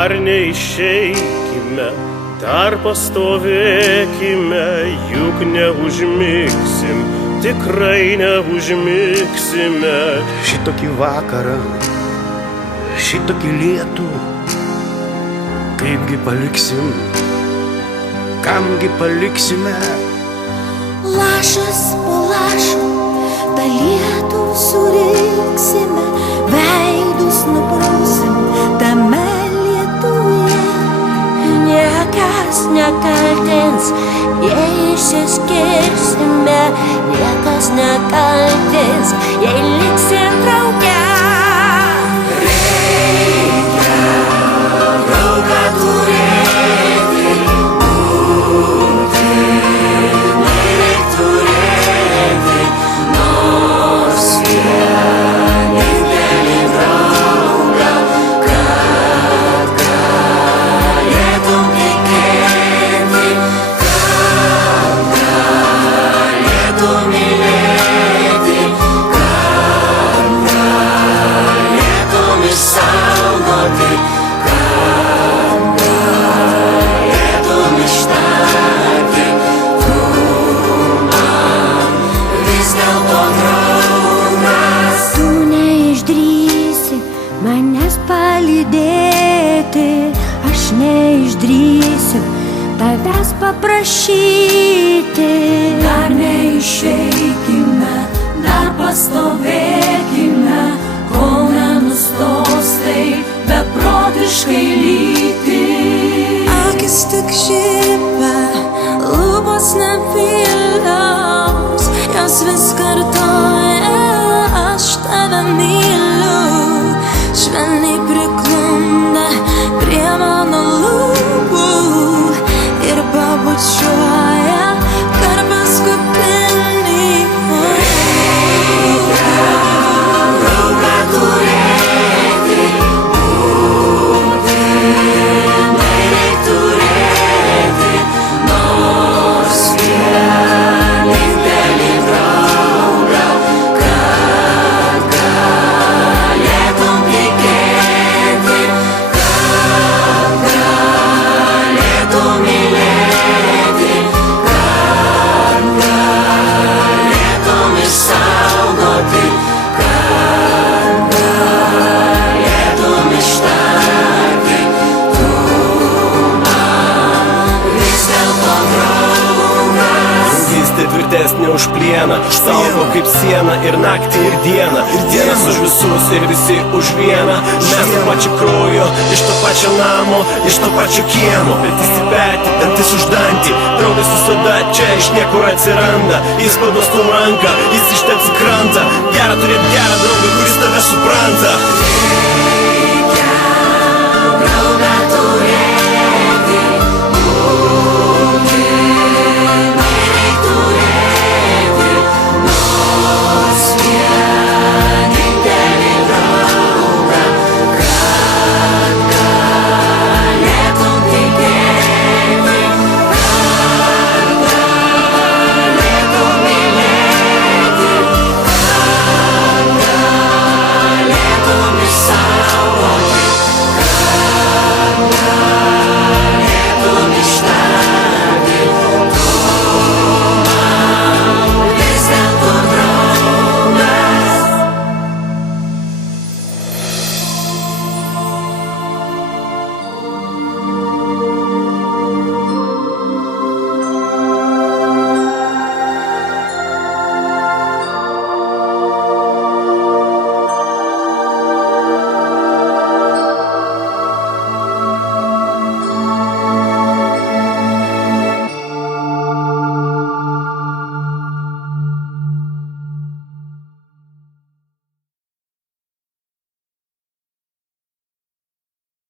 dar neišeikime, dar pastovėkime, juk neužmigsim, tikrai neužmigsime. Šitokį vakarą, šitokį lietų, kaipgi paliksim, kamgi paliksime. Lašas po lašo tą lietų surinksime, veidus nuprausim tame lietuje. Niekas nekaltins, jei išsiskirsime, niekas nekaltins, jei liksim drauge. Reikia draugą turėti, būtinai reik turėti, nors vienintelį draugą, kad galėtum tikėti, kad galėtum mylėti, kad galėtum išsaugoti, kad galėtum ištarti, tu man vis dėlto draugas. Tu neišdrįsi manęs palydėti, aš neišdrįsiu tavęs paprašyti. Dar neišeikime, dar pastovėkime, kol nenustos tai beprotiškai lyti. Akis tik žibia, lūpos nebylios, jos vis kartoja, aš tave myliu. Švelniai priglunda prie mano lūpų ir pabučiuoja per paskutinį. Reikia draugą turėti, būtinai reik turėti, nors vienintelį draugą, kad galėtum tikėti, kad galėtum mylėti, kad galėtum išsaugoti, kad galėtum ištarti, tu man vis dėlto draugas. Draugystė tvirtesnė už plieną, saugo kaip siena ir naktį ir dieną. Vienas už visus ir visi už vieną. Mes to pačio kraujo, iš to pačio namo, iš to pačio kiemo. Petys į petį, dantis už dantį, draugas visada čia iš niekur atsiranda. Jis paduos tau ranką, jis išteps į krantą. Gera turėti gerą draugą, kuris tave supranta. Reikia draugą